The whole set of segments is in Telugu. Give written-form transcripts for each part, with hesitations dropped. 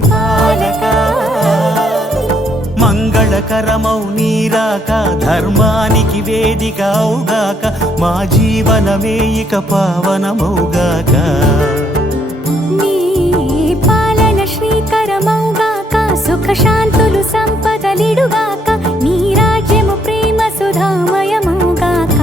పరిపాలక మంగళకరమౌ నీరాక ధర్మానికి వేదిక అవుగాక మా జీవనమే ఇక పావనమౌగాక నీ పాలన శ్రీకరమౌగాక సుఖ శాంతులు సంపదలిడుగాక నీ రాజ్యము ప్రేమ సుధామయమౌగాక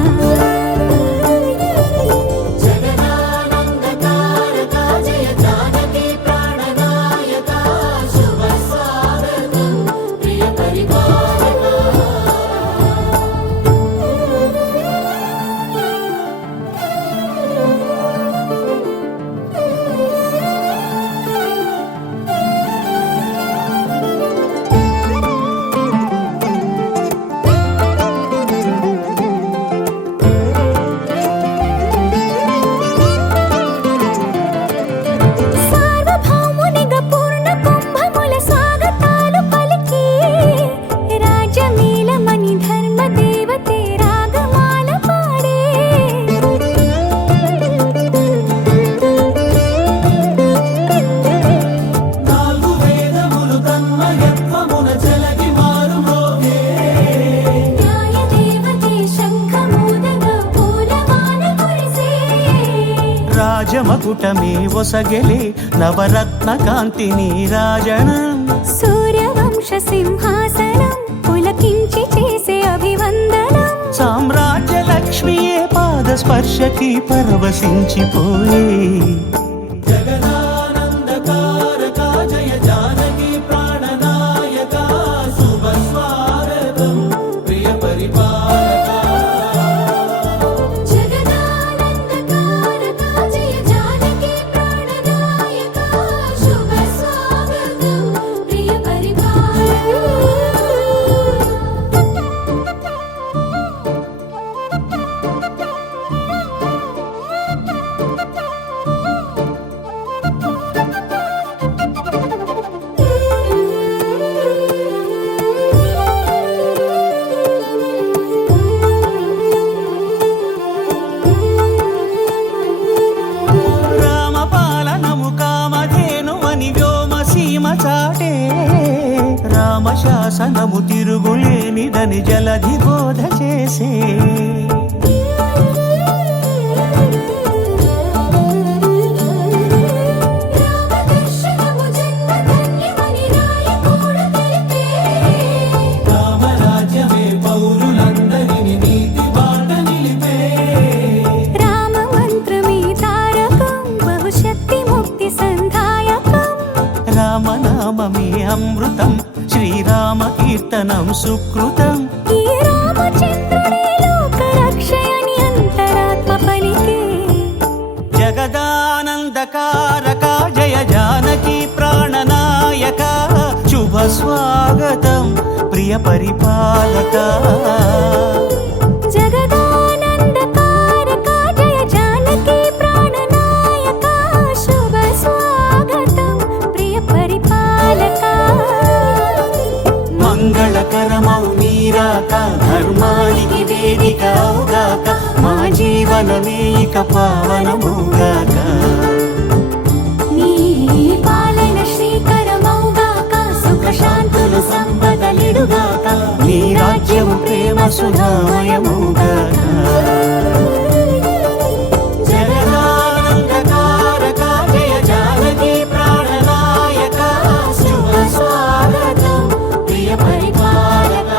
రాజమకుటమే ఒసగెలే నవరత్న కాంతి నీరాజనం సూర్యవంశ సింహాసనం పులకించి చేసే అభివందనం సామ్రాజ్య లక్ష్మియే పాద స్పర్శకి పరవశించిపోయే జగదానందకారక జయ జానకి ప్రాణనాయక శుభ స్వాగతం ప్రియ పరిపాలక రామశాసనము తిరుగులేనిదని జలధి బోధ చేసే రామరాజ్యమే పౌరులందరిని నీతి బాట నిలిపే రామ మంత్రమే తారకం బహుశక్తి ముక్తి సంధాయకం రామనామమే అమృతం శ్రీరామ కీర్తనం సుకృతం ఈ రామచంద్రుడే లోక రక్షయని అంతరాత్మ పలికే జగదానందకారక జయ జానకి ప్రాణనాయక శుభ స్వాగతం ప్రియ పరిపాలక జగదానందకారక జయ జానకి ప్రాణనాయక శుభ స్వాగతం ప్రియ పరిపాలక మంగళకరమౌ నీరాక ధర్మానికి వేదిక అవుగాక మా జీవనమే ఇక పావనమౌగాక నీ పాలన శ్రీకరమౌగాక సుఖ శాంతులు సంపదలిడుగాక నీ రాజ్యము ప్రేమ సుధామయమౌగాక జగదానందకారక జయ జానకి ప్రాణనాయక శుభ స్వాగతం ప్రియ పరిపాలక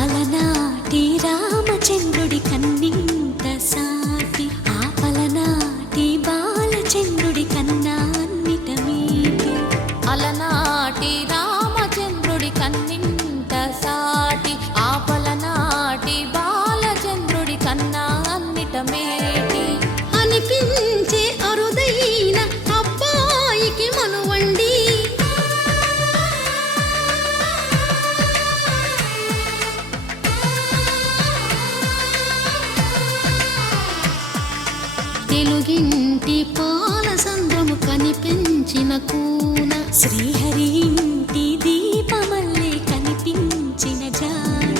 అలనాటి రామచంద్రుడి కన్నింత సాటి ఆపలనాటి బాలచంద్రుడి కన్నా అన్నిట మీటి అలనాటి రామచంద్రుడి కన్నింత సాటి ఆపలనాటి బాలచంద్రుడి కన్నా అన్నిట మేటి అనిపించే అరుదై శ్రీహరి ఇంటి దీపమల్లే కనిపించిన జాడ,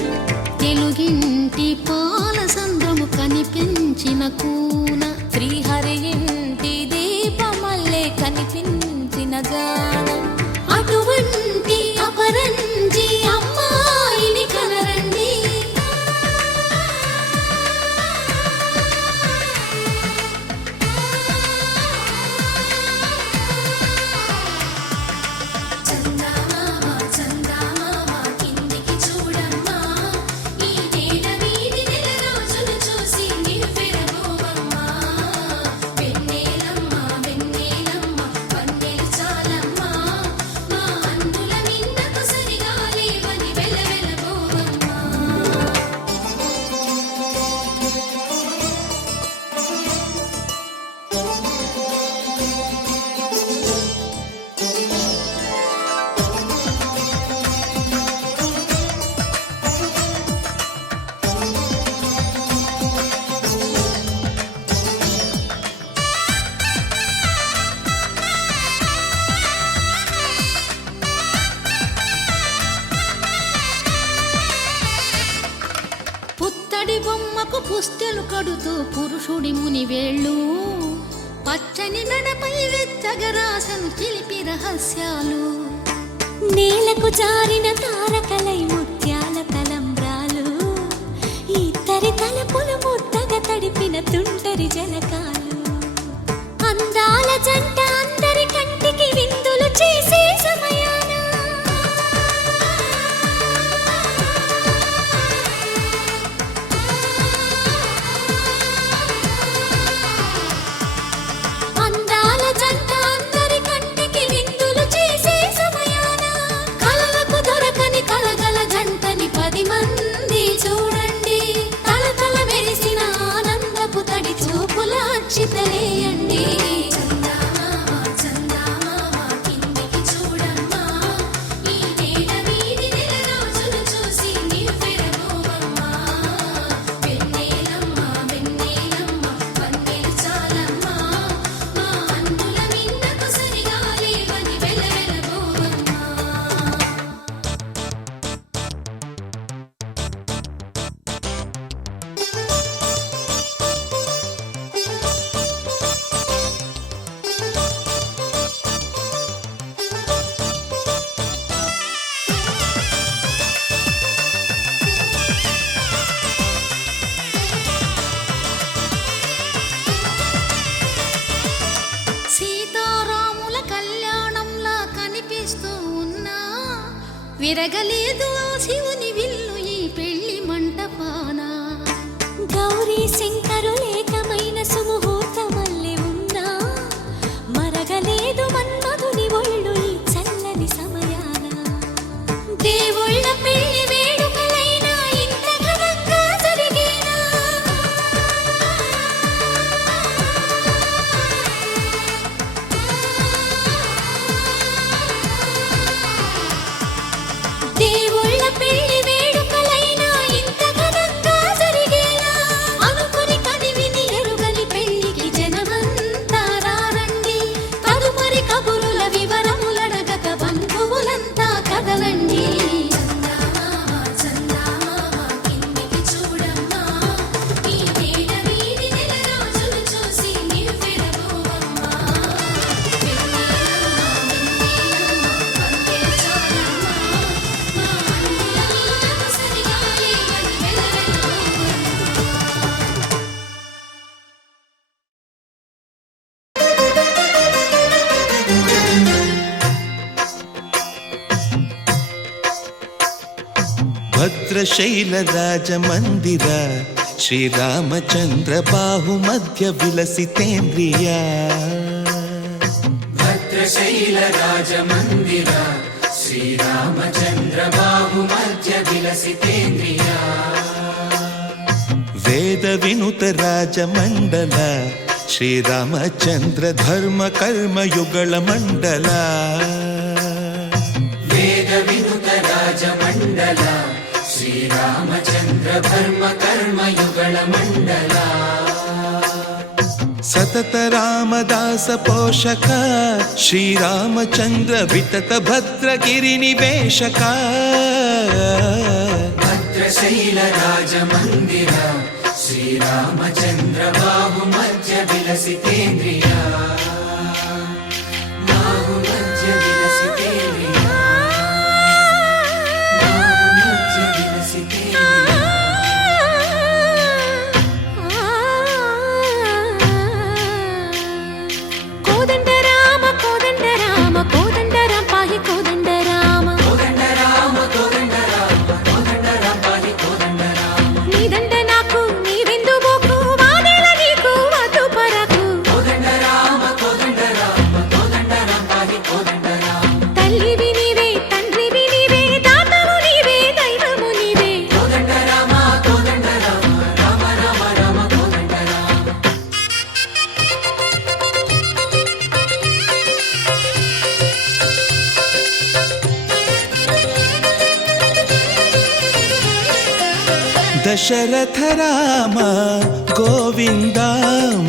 తెలుగింటి పాల సంద్రము కనిపించిన కూన, శ్రీహరి ఇంటి దీపమల్లే కనిపించిన జాడ, అటువంటి అపరంజి అమ్మాయిని కనరండి. చందమామ చందమామ కిందికి చూడమ్మా, ఈ నేల వీధి నెల రోజులు చూసి నివ్వెరబోవమ్మా. వెన్నెలమ్మ వెన్నెలమ్మ వన్నెలు చాలమ్మా, మా అందుల మిన్నకు సరిగా లేవని వెలవెలబోవమ్మా. పుత్తడి బొమ్మకు పుస్తెలు కడుతూ పురుషుడి ముని వేళ్ళు, పచ్చని మెడపై వెచ్చగరాసను చిలిపి రహస్యాలు, నేలకు జారిన తారకలై ముత్యాల తలంబ్రాలు, ఇద్దరి తలపులు ముద్దగా తడిపిన తుంటరి జలకాలు, అందాల జంట అందరి కంటికి విందులు చేసే సమయాన అందాల జంట అందరి కంటికి విందులు చేసే సమయాన, కలలకు దొరకని కలగల జంటని 10 మంది చూడండి. తలతల మెరిసిన ఆనందపు తడి చూపుల అక్షితలేయండి. చందమామ చందమామ కిందికి చూడమ్మా, ఈ నేల వీధి నెల రోజులు చూసి నివ్వెరబోవమ్మా. వెన్నెలమ్మ వెన్నెలమ్మ వన్నెలు చాలమ్మా, మా అందుల మిన్నకు సరిగా లేవని వెలవెలబోవమ్మా. సీతారాముల కళ్యాణంలా కనిపిస్తూ ఉన్నా, విరగలేదు ఆ శివుని విల్లు ఈ పెళ్లి మంటపాన. గౌరీ శంకరులేకమైన సుముహూర్తమల్లె ఉన్నా, మరగలేదు మన్మధుని ఒళ్ళు ఈ చల్లని సమయాన. దేవుళ్ళ పెళ్లి వేడుకలైనా ఇంత ఘనంగా జరిగేనా, దేవుళ్ళ పెళ్లి వేడుకలైనా ఇంత ఘనంగా జరిగేనా, అనుకుని కనివిని ఎరుగని పెళ్లికి జనమంతా రారండి. తదుపరి కబురుల వివరములడగక బంధువులంతా కదలండి. చందమామ చందమామ కిందికి చూడమ్మా, ఈ నేల వీధి నెల రోజులు చూసి నివ్వెరబోవమ్మా. వెన్నెలమ్మ వెన్నెలమ్మ వన్నెలు చాలమ్మా, మా అందుల మిన్నకు సరిగా లేవని వెలవెలబోవమ్మా. భద్రశైల రాజమందిర శ్రీరామచంద్ర బాహుమధ్య విలసితేంద్రియ, భద్రశైల రాజమందిర శ్రీరామచంద్ర బాహుమధ్య విలసితేంద్రియ, వేద వినుత రాజమండల శ్రీరామచంద్ర ధర్మ కర్మయుగళ మండల, వేద వినుత రాజమండల శ్రీరామచంద్ర ధర్మ కర్మయుగళ మండల, సత सतत रामदास पोषक श्रीरामचन्द्र वितत भद्रगिरि निवेशक భద్రశైల రాజమందిర శ్రీరామచంద్ర బాహు మధ్య విలసితేంద్రియ బాహు మధ్య విలసితేంద్రియ బాహు మధ్య విలసితేంద్రియ కోదండ రామ కోదండ రామ కోదండ రామ పాహి కోదండ రామ కోదండ రామ కోదండ రామ కోదండ రామ పాహి కోదండ రామ నీదండ నాకు నీవెందు బోకు వాదేల నీకు వద్దు పరకు కోదండ రామ కోదండ రామ కోదండ రామ పాహి కోదండ రామ తల్లివి నీవే తండ్రివి నీవే దాతవు నీవే దైవము నీవే కోదండ రామ కోదండ రామ రామ రామ రామ కోదండ రామ దశరథ రామ గోవింద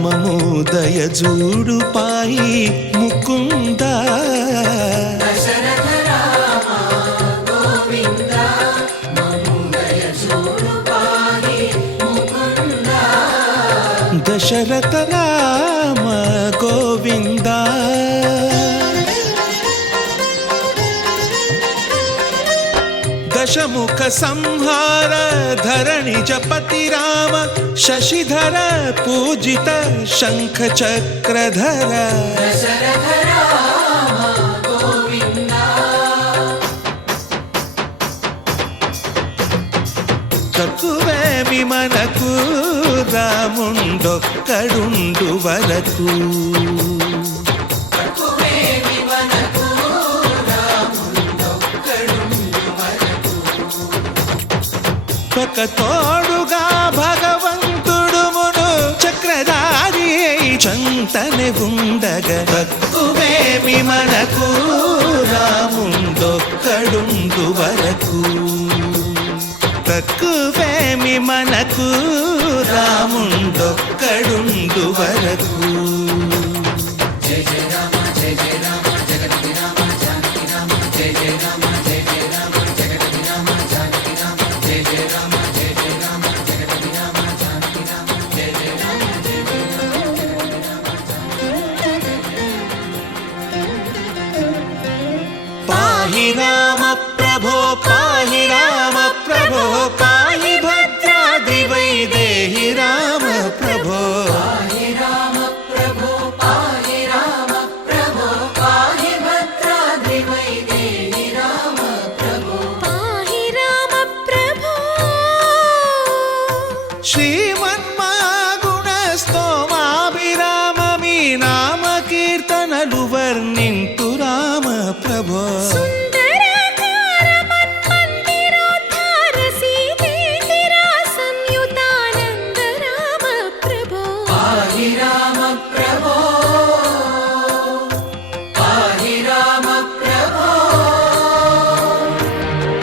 మమోదయ జూడు పాయి ముకుంద దశరథ రామ గోవింద మముదయ చూడు పాహి ముకుంద దశరథ రామ గోవింద दशमुख संहार धरणि जपति राम शशिधर पूजित शंख चक्रधर దశరథ రామ గోవింద తక్కువేమి మనకు రాముండొక్కడుండు వరకు తక్కువేమి మనకు రాముండొక్కడుండు వరకు ఒక తోడుగా భగవంతుడు మును చక్రధారి చంతనే ఉండగ తక్కువేమి మనకు రాముండొక్కడుండు వరకు తక్కువేమి మనకు రాముండొక్కడుండు వరకు జయ జయ రామ జయ జయ రామ జగతి రామ జానకి రామ జయ జయ రామ జయ జయ రామ జగతి రామ జానకి రామ జయ జయ రామ జయ జయ రామ జగతి రామ జానకి రామ జయ జయ రామ జయ జయ రామ पाहि राम प्रभो पाहि राम प्रभो पाहि भद्राद्रि वैदेहि राम प्रभो पाहि राम प्रभो पाहि राम प्रभो पाहि भद्राद्रि वैदेहि राम प्रभो పాహి రామ ప్రభో श्रीमन्मागुणस्तोमाभिराम మీ నామ కీర్తనలు వర్ణింతు రామ ప్రభో సుందరాకార మన్మందిరోద్ధార సీతేందిర సంయుతానంద రామ ప్రభో पाहि राम प्रभो पाहि राम प्रभो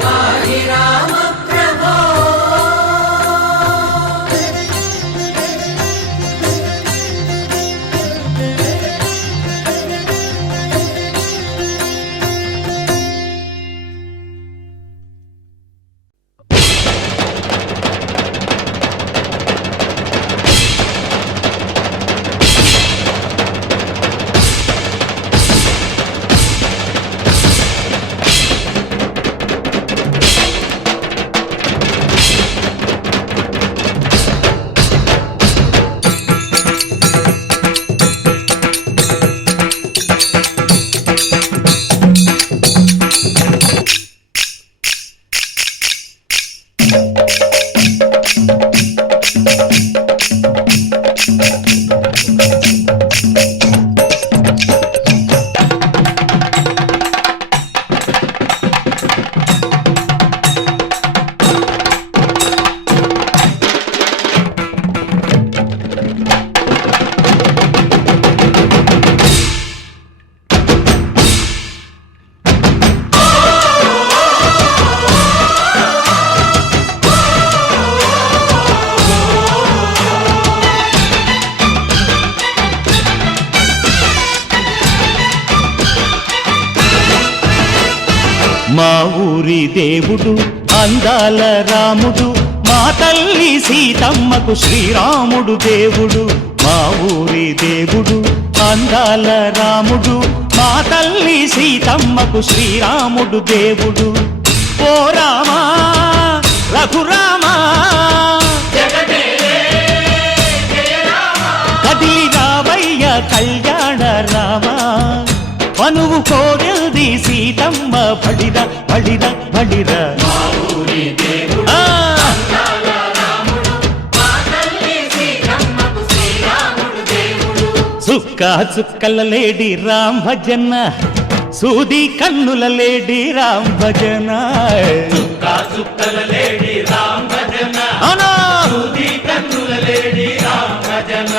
पाहि राम प्रभो మా ఊరి దేవుడు అందాల రాముడు మా తల్లి సీతమ్మకు శ్రీరాముడు దేవుడు మా ఊరి దేవుడు అందాల రాముడు మా తల్లి సీతమ్మకు శ్రీరాముడు దేవుడు ఓ రామా రఘురామా కదిలి రావయ్య కళ్యాణ రామా మనువు కోగెల్ది సీతమ్మ బడిర బడిర బడిర చుక్క చుక్కల లేడి రామ్ భజన సూది కన్నుల లేడి రామ్ భజన చుక్కల లేడి రామ్ భజన సూది కన్నుల లేడి రామ్ భజన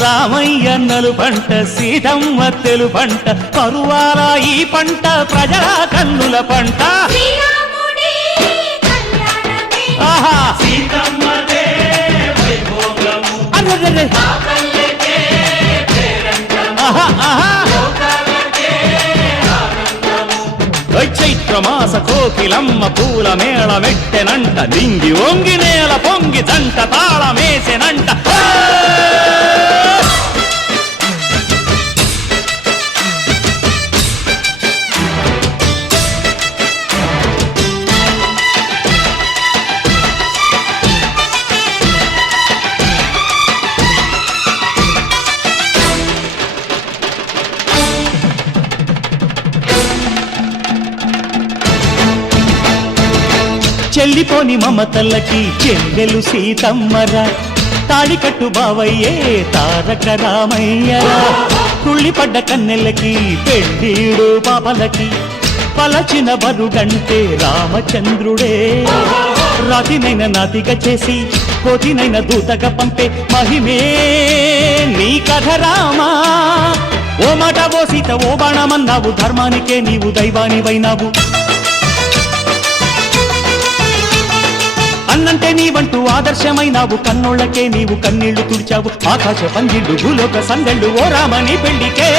రామయ్య నలు పంట సీతమ్మ తెలు పంట కరువాల ఈ పంట ప్రజల కన్నుల పంట శ్రీరాముడి కళ్యాణమే ఆహా సీతమ్మదే వైభోగము అరెరెరె. పల్లెకే పేరంటము ఆహా ఆహా లోకాలకే ఆనందము చైత్రమాస కోకిలమ్మ పూల మేళ మెట్టెనంట లింగి ఒంగి నేల పొంగి జంట తాళమేసెనంట చెల్లిపోని మమతల్లకి చెల్లెలు సీతమ్మరా తాళికట్టు బావయ్యే తారక రామయ్యరా తుళ్ళిపడ్డ కన్నెలకి పెళ్ళీడు పాపలకి పలచిన బరుడంటే రామచంద్రుడే రాతినైన నాతిగా చేసి కోతినైన దూతగా పంపే మహిమే నీ కథ రామా ఓ మాట ఓ సీత ఓ బాణమన్నావు ధర్మానికే నీవు దైవానివైనావు అన్నంటే నీవంటూ ఆదర్శమైనావు కన్నోళ్ళకే నీవు కన్నీళ్లు తుడిచావు ఆకాశ పందిళ్ళు భూలోక సందళ్ళు ఓ రామని పెళ్లికే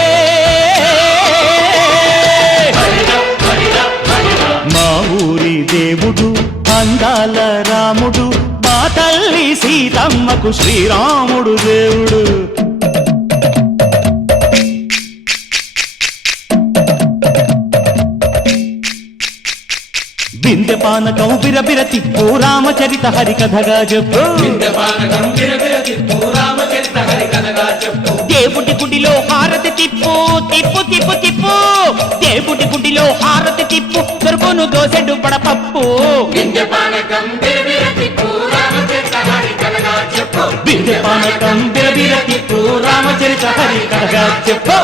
మా ఊరి దేవుడు అందాల రాముడు మా తల్లి సీతమ్మకు శ్రీరాముడు దేవుడు బిందె పానకం బిరబిర తిప్పు రామచరిత హరికథగా చెప్పు దేవుడి గుడిలో హారతి తిప్పు తిప్పు తిప్పు తిప్పు దేవుడి గుడిలో హారతి తిప్పు దొరుకును దోసెడు పడపప్పు బిందె పానకం బిరబిర తిప్పు రామచరిత హరికథగా చెప్పు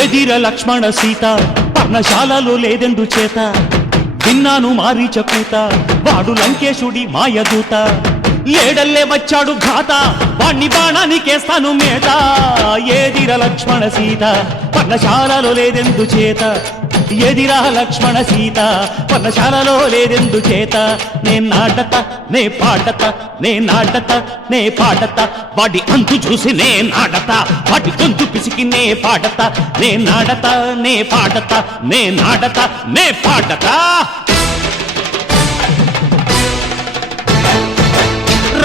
ఎదిర లక్ష్మణ సీత పర్ణశాలలో లేదెందు చేత విన్నాను మారీచ కూత వాడు లంకేశుడి మాయదూత ఏడల్లే వచ్చాడు ఘాత వాణ్ణి బాణానికేస్తాను మేత ఏదిర లక్ష్మణ సీత పర్ణశాలలో లేదెందు చేత ఎదిరా లక్ష్మణ సీత పర్ణశాలలో లేదెందు చేత నే నాటత నే పాడత నే నాటత నే పాడత వాడి అంతు చూసి నే నాడత వాడి గొంతు పిసికి నే పాడత నే నాడత నే పాడత నే నాడత నే పాడత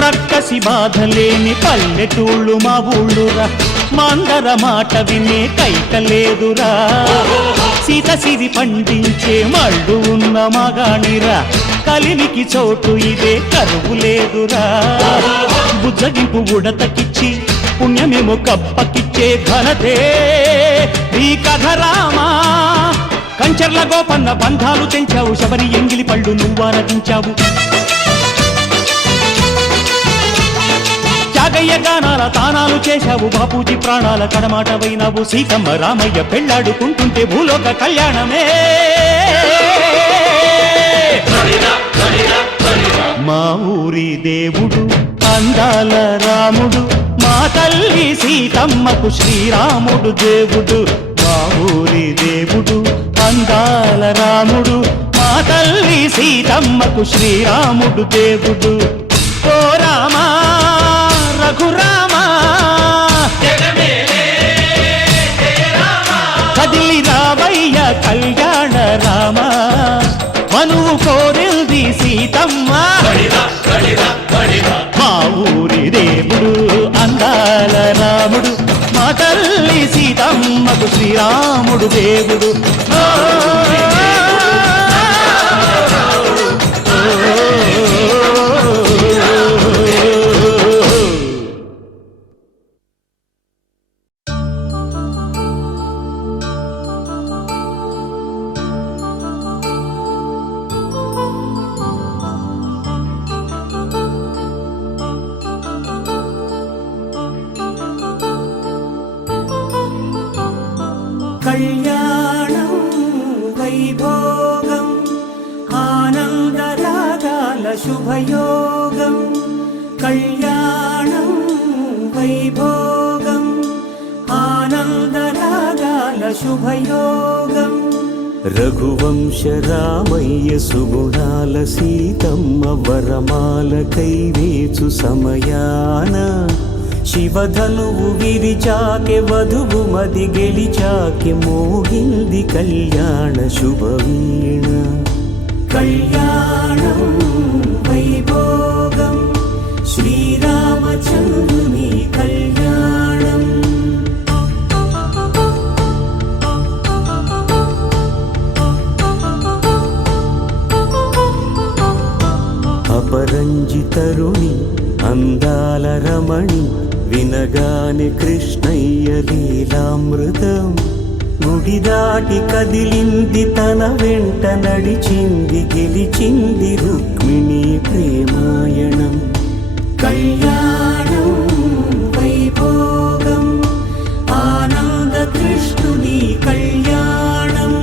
రక్కసి బాధలేని పల్లెటూళ్ళు మా ఊళ్ళురా మాందర మాట వినే కైకలేదురా సీత సిరి పండించే మళ్ళు ఉన్న మగాణిరా కలిమికి చోటు ఇదే కరువు లేదురా బుజ్జగింపు ఉడతకిచ్చి పుణ్యమేమో కప్పకిచ్చే ఘనతే ఈ కథ రామా కంచర్ల గోపన్న బంధాలు తెంచావు శబరి ఎంగిలి పళ్ళు నువ్వారదించావు త్యాగయ్య గానాల తానాలు చేశావు బాపూజీ ప్రాణాల కడమాటవైనావు సీతమ్మ రామయ్య పెళ్ళాడుకుంటుంటే భూలోక కళ్యాణమే మా ఊరి దేవుడు అందాల రాముడు మా తల్లి సీతమ్మకు శ్రీరాముడు దేవుడు మా ఊరి దేవుడు అందాల రాముడు మా తల్లి సీతమ్మకు శ్రీరాముడు దేవుడు ఓ రామా రఘురామా కదిలి రావయ్య కళ్యాణ రామ మనువు కోరింది సీతమ్మ మా ఊరి దేవుడు అందాల రాముడు మా తల్లి సీతమ్మకు శ్రీరాముడు దేవుడు కళ్యాణం వైభోగం ఆనందరాగాల శుభయోగం కళ్యాణం వైభోగం ఆనందరాగాల శుభయోగం రఘువంశ రామయ్య సుగుణాల సీతమ్మ వరమాల కైవేచు సమయాన శివధనువు విరిచాకె వధువు మది గెలిచాకె మోగింది కళ్యాణ శుభవీణ కళ్యాణం వైభోగం శ్రీరామచంద్రుని కళ్యాణం అపరంజి తరుణి అందాల రమణి వినగానే కృష్ణయ్య లీలామృతం గుడి దాటి కదిలింది తన వెంట నడిచింది గెలిచింది రుక్మిణి ప్రేమాయణం కళ్యాణం వైభోగం ఆనంద కృష్ణుని కళ్యాణం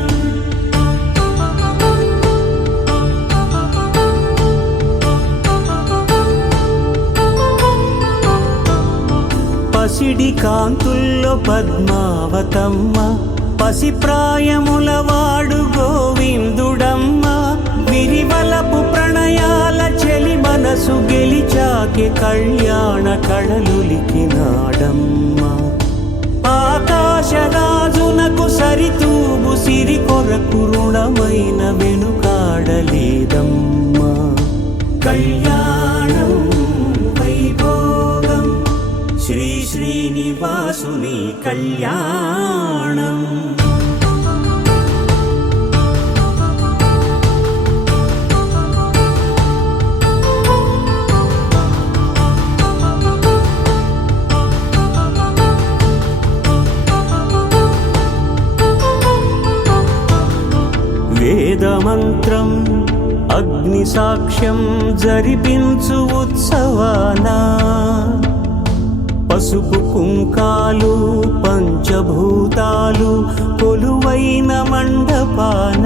పసిడి కాంతుల్లో పద్మావతమ్మ పసిప్రాయముల వాడు గోవిందుడమ్మ విరివలపు ప్రణయాల చెలి మనసు గెలిచాకే కళ్యాణ కళలులికినాడమ్మ ఆకాశరాజునకు సరితూగు సిరి కొరకు రుణమైన వెనుకాడలేదమ్మా కళ్యాణం వైభోగం శ్రీ శ్రీనివాసుని కళ్యాణం వేదమంత్రం అగ్ని సాక్ష్యం జరిపించు ఉత్సవానా పసుపు కుంకాలు పంచభూతాలు కొలువైన మండపాన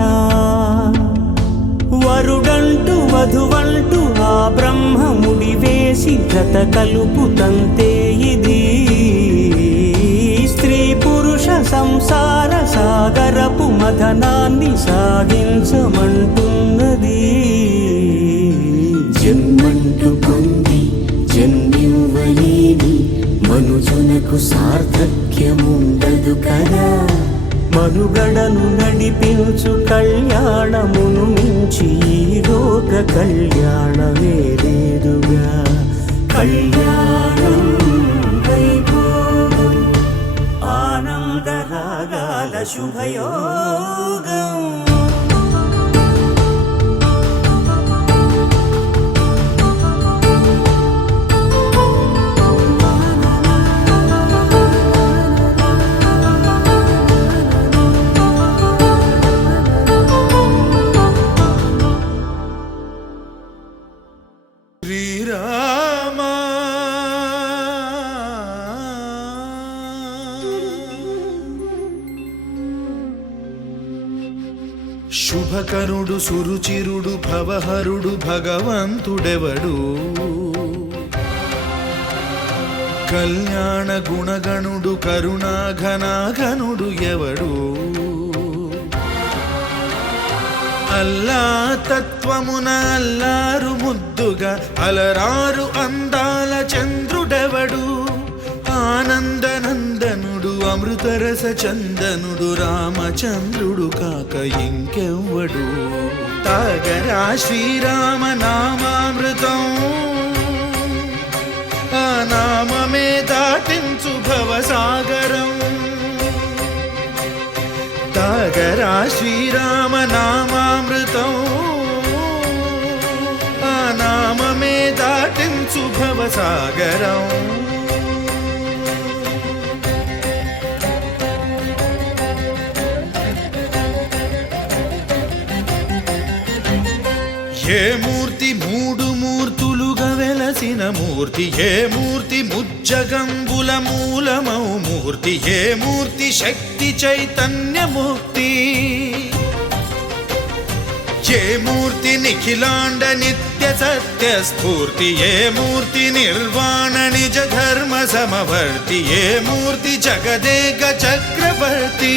వరుడంటూ వధువంటూ ఆ బ్రహ్మముడి వేసి జత కలుపుతంతే ఇది స్త్రీ పురుష సంసార సాగరపు మథనాన్ని సాగించమంటున్నది జన్మంటూ పొంది జన్మివ్వలేని మనుజునకు సార్థక్యముండదు కదా మనుగడను నడిపించు కళ్యాణమును మించి ఈ లోక కళ్యాణమే లేదుగా కళ్యాణం వైభోగం ఆనందరాగాల శుభయోగం శుభకరుడు సురుచిరుడు భవహరుడు భగవంతుడెవడు కళ్యాణ గుణగణుడు కరుణాఘనాఘనుడు ఎవడు అల్లా తత్వమున అల్లారు ముద్దుగా అలరారు అందాల చంద్రుడెవడు ఆనందనందనుడు అమృతరస చందనుడు రామచంద్రుడు కాక ఇంకెవ్వడు తాగరా శ్రీరామ నామామృతం ఆ నామమే దాటించు భవసాగరం తాగరా శ్రీరామ నామామృతం ఆ నామమే దాటించు భవసాగరం ఏ మూర్తి మూడు మూర్తులుగా వెలసిన మూర్తి ఏ మూర్తి ముజ్జగంబుల మూలమౌ మూర్తి ఏ మూర్తి శక్తి చైతన్యమూర్తి ఏ మూర్తి నిఖిలాండ నిత్య సత్య స్ఫూర్తి ఏ మూర్తి నిర్వాణ నిజ ధర్మ సమవర్తి ఏ మూర్తి జగదేక చక్రవర్తి